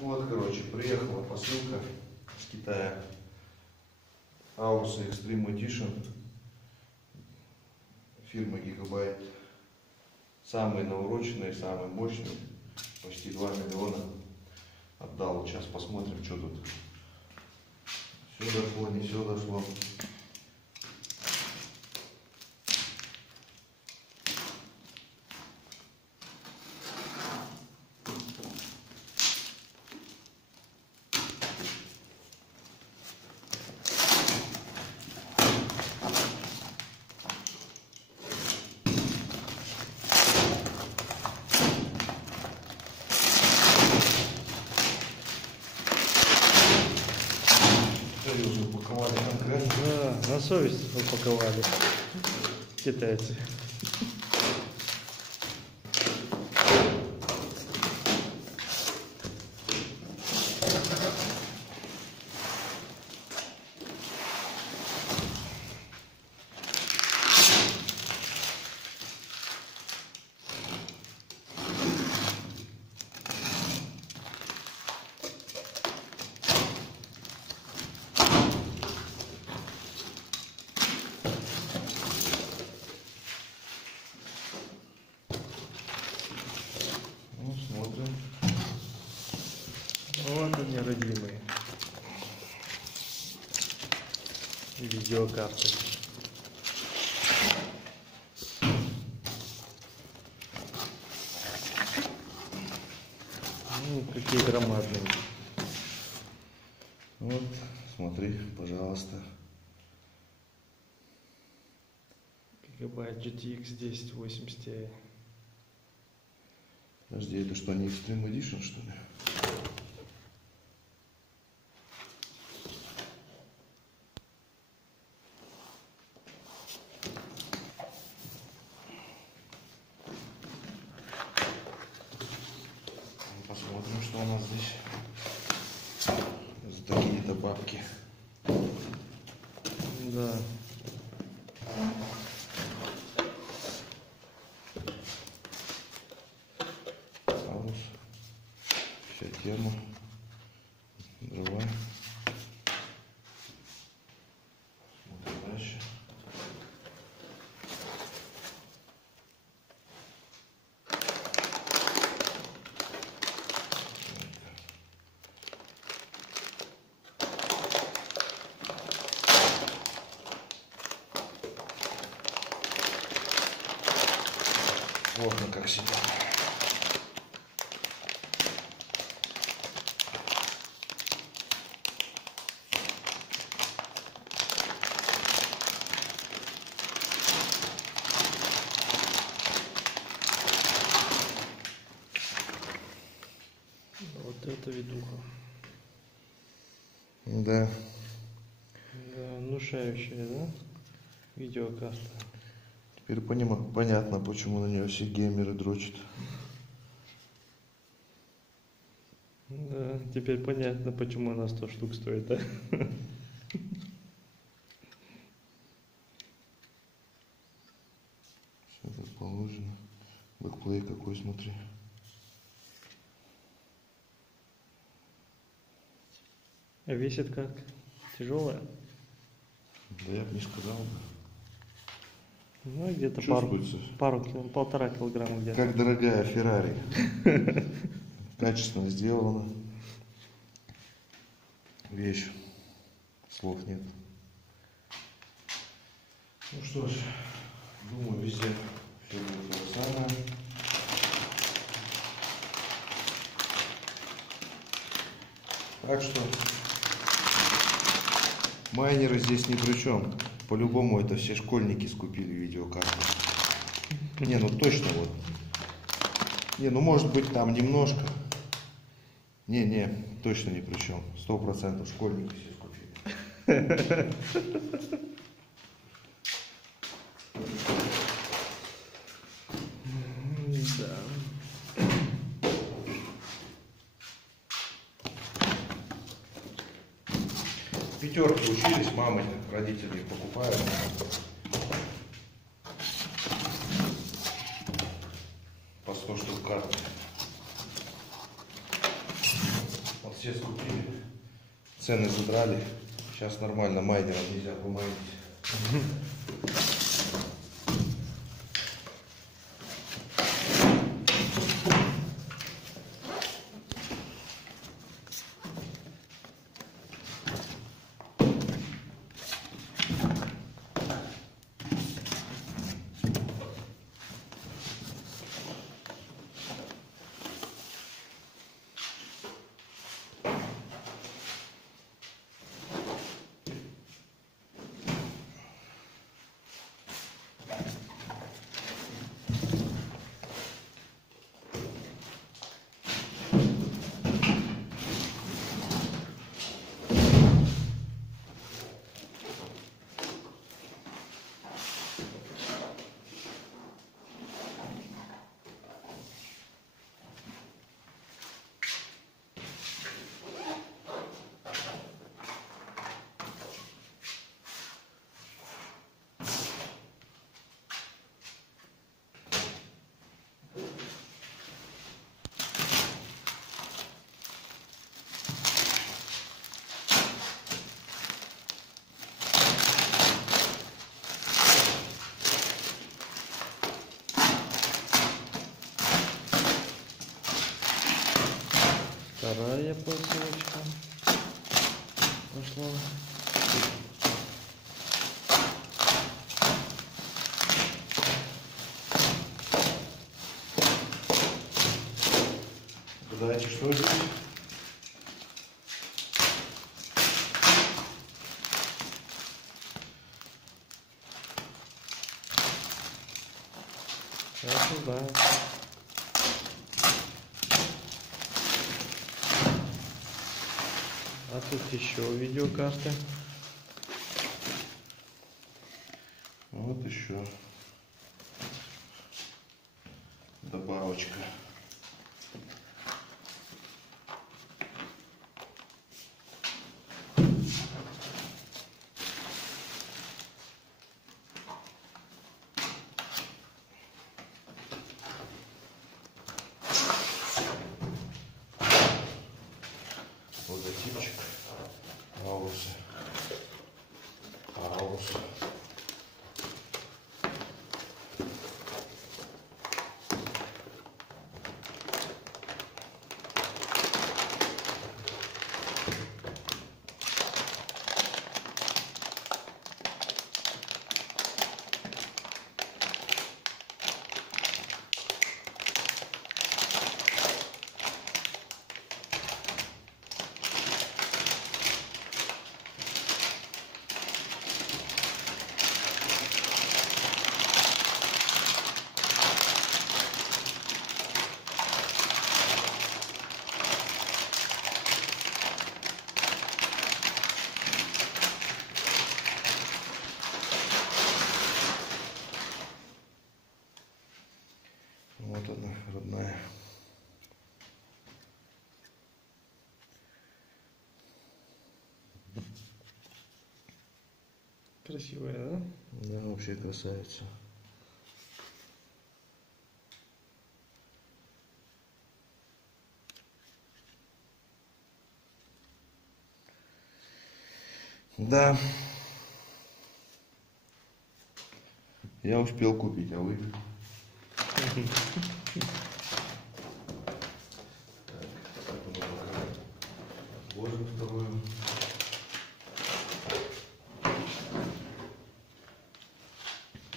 Вот, короче, приехала посылка с Китая. Aorus Extreme Edition. Фирма Gigabyte. Самые навороченные, самые мощные. Почти 2 миллиона отдал. Сейчас посмотрим, что тут. Все дошло, не все дошло. Упаковали конкретно. Да, на совесть упаковали китайцы. Смотрим. Вот они, родимые. Видеокарты. Ну, какие громадные. Вот, смотри, пожалуйста. Gigabyte GTX 1080 Ti. Подожди, это что, не Extreme Edition, что ли? Посмотрим, что у нас здесь за такие-то бабки. Да. Aorus. Вся тема. Дрова. Смотрим дальше. Плотно как сидят. Вот это видуха. Да. Да, внушающая, да? Видеокарта. Теперь понятно, почему на нее все геймеры дрочат. Да, теперь понятно, почему она 100 штук стоит, да? Все как положено. Бэкплей какой, смотри. А весит как? Тяжелая? Да я бы не сказал бы. Ну, где-то Чувствуется. полтора килограмма где-то. Как дорогая Феррари. Качественно сделана. Вещь. Слов нет. Ну что ж, думаю, везде все будет то же самое. Так что майнеры здесь ни при чем. По-любому это все школьники скупили видеокарту. Не, ну точно вот. Не, ну может быть там немножко. Не, точно ни при чем. 100% школьники все скупили. Да. Пятерки учились, мамы, родители покупают. По 100 штук карты. все скупили. Цены задрали. Сейчас нормально майнером нельзя помайнить. Вторая посылочка пошла. Знаете, что здесь? Сейчас узнаем. А тут еще видеокарты. Вот еще добавочка. Логотипчик. Аус. Аус. Вот она, родная. Красивая, да? Да, вообще красавица. Да. Я успел купить, а вы? Ложим вторую.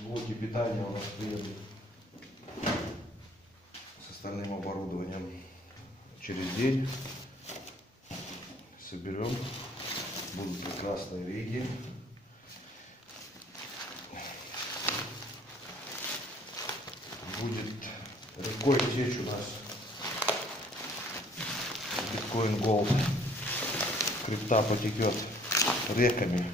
Блоки питания у нас приедут с остальным оборудованием через день. Соберем. Будут прекрасные риги. Будет рекой течь у нас биткоин голд. Крипта потекет реками.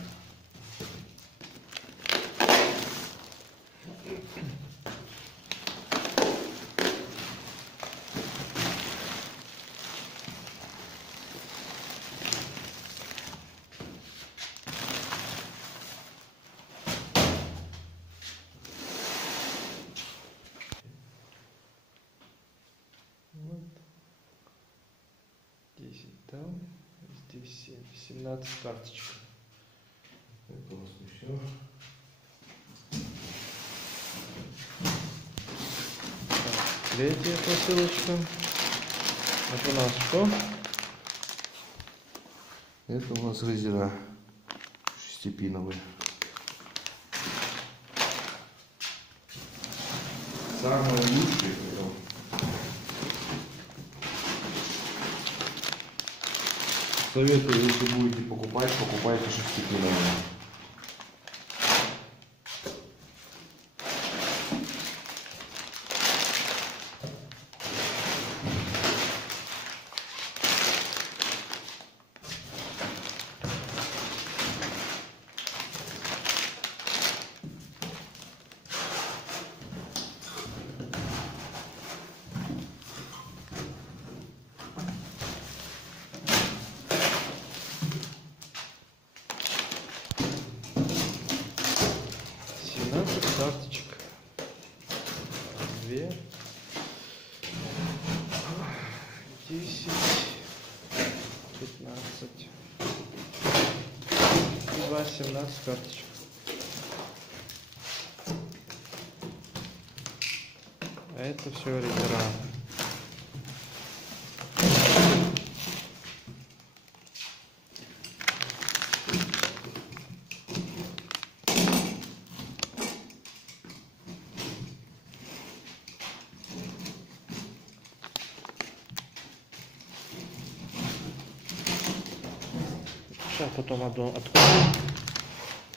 Вот. 10 там, здесь 7, 17 карточек. Это у нас не все. Так, третья посылочка. Это у нас что? Это у нас рейзера шестипиновые. Самые лучшие. Советую, если будете покупать, покупайте шестипиновые. Карточек. 2, 10, 15 и 2, 17 карточек. А это все регера. Сейчас потом откроем,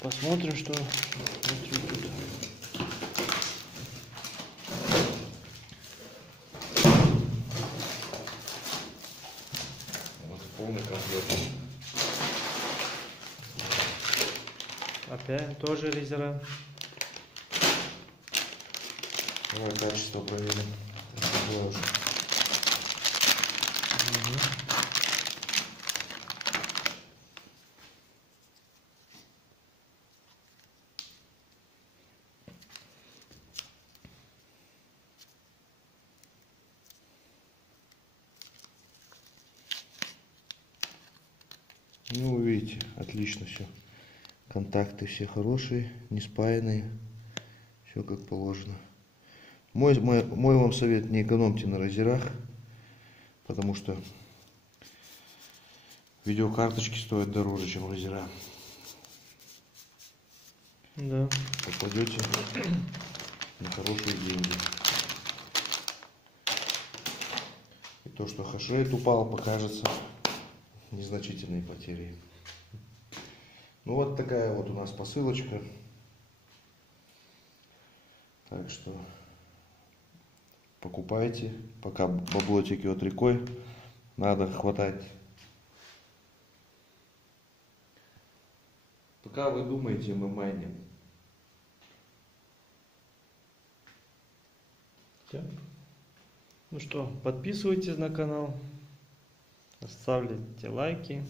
посмотрим, что внутри тут. Вот полный комплект. Опять тоже рейзера. Давай качество проверим. Ну, вы видите, отлично все. Контакты все хорошие, не спаянные. Все как положено. Мой вам совет: не экономьте на рейзерах, потому что видеокарточки стоят дороже, чем рейзера. Да. Попадете на хорошие деньги. И то, что хешрейт упал, покажется незначительной потерей. Ну вот такая вот у нас посылочка. Так что покупайте, пока баблотик идет рекой, надо хватать. Пока вы думаете, мы майним. Ну что, подписывайтесь на канал, ставьте лайки,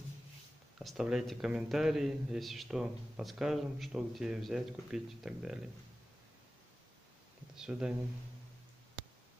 оставляйте комментарии, если что, подскажем, что где взять, купить и так далее. До свидания.